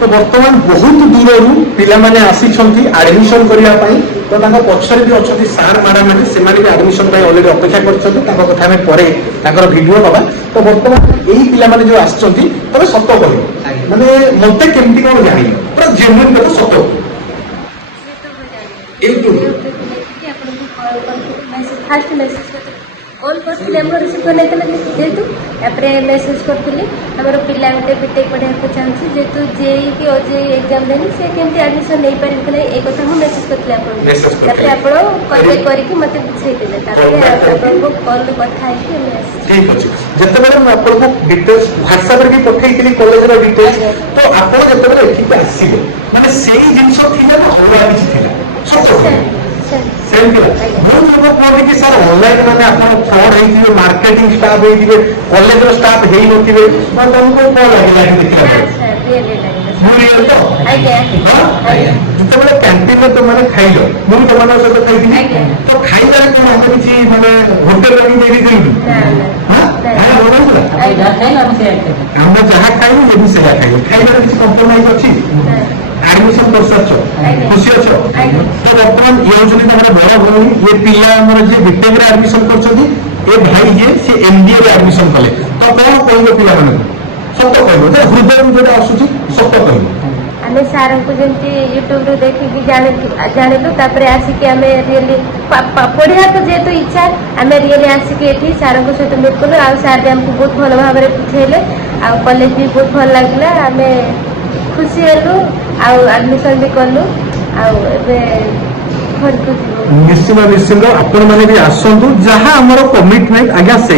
तो बर्तमान बहुत दूर पिलाने आसी आडमिशन करने तो पछरे भी अच्छा सार मैडम मैंने से आडमिशन अलरेडी अपेक्षा कर भिड दबा तो बर्तमान यही पिलाने जो आसते सत कह माने मत केमती कौन जान पूरा जेन्युइन कथा सत फास्ट मेसेज कॉल कर रिसीव कर जेहेतु मेसेज करी आम पिला गोटे बीटेक पढ़ाई चाहूँगी जेहेतु जेई कि ओजेई एग्जाम देनी से केमती एडमिशन नहीं पारे कि नहीं एक मेसेज करते आप करके मत बुझे आपको कॉल कथा ठीक अच्छे जिते आपको डिटेल्स व्हाट्सएप भी पठेई कॉलेज डिटेल्स तो आप जो आसवे माने से जिन अलग किसी सेम बहुत लोग कहते कि सर ऑनलाइन मैंने आप फ्रॉड होते मार्केटिंग स्टाफ होते कॉलेज स्टाफ हो नथिबे तुमको कौन लगे देखा जिते कैंटीन में तुम खाइल मुझे तुम सहित खाई तो खाइबार कौन हम किसी माने होटेल आम जहाँ खाइबू ये भी सेया खाइबू खाइबार किसी कंप्रोमाइज अच्छी एडमिशन कर सार खुशी अच्छो तो बर्तमान ये हमारे बड़ भौणी ये पिला जी बीटेक एडमिशन कर भाई जी सी एमबीए एडमिशन कले तो कौन कह पिला सत कह हृदय जो आसूँ सत कह आम सार को जमी यूट्यूब रू देखिकी जानलु आसिक आम रियली पढ़ा तो जेहेतु इच्छा आम रियली आसिक ये सार सहित मीट कलु आ सार भी आमको बहुत भल भाव में बुझेले आ कॉलेज भी बहुत भल लगे आम खुशी हेलु आडमिशन भी कलु निश्चित निश्चित आपण मैंने भी आसतु जहाँ आमर कमिटमेंट आज्ञा से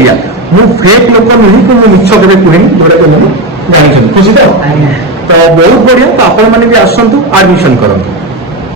मु फेक लोक नुह कि मुझ के कहे जोड़ा जानी खुशी तो बहुत बढ़िया तो आपण मैंने भी आसतु आडमिशन करंतु।